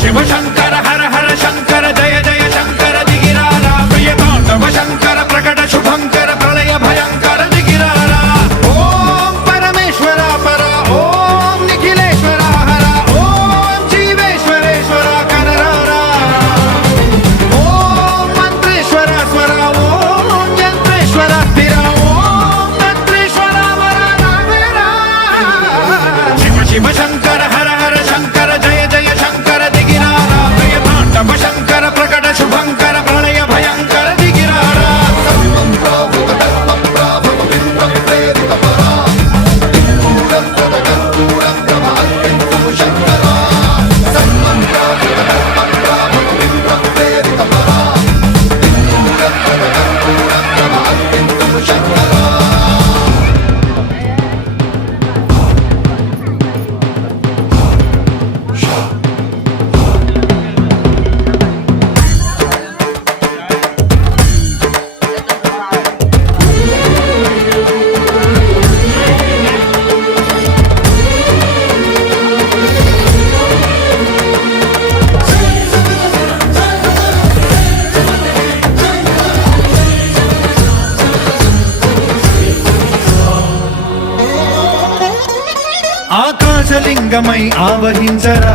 శివ శంకర హర హర శంకర జయ జయ శంకర దిగిరారా ప్రియ తాండవ శంకర ప్రకట శుభంకర ప్రళయ భయంకర దిగిరారా ఓం పరమేశ్వర పర ఓం నిఖిలేశ్వర హర ఓం జీవేశ్వరేశ్వర కనరారా ఓం మంత్రేశ్వర స్వర ఓం యంత్రేశ్వర స్థిర ఓం తంత్రేశ్వర వర రావేరా శివ శివ శంకర హర హర శంకర జయ జయ శంకర దిగిరారా ప్రియ తాండవ శంకర ప్రకట శుభంకర ప్రళయ భయంకర దిగిరారా ఆకాశలింగమై ఆవహించరా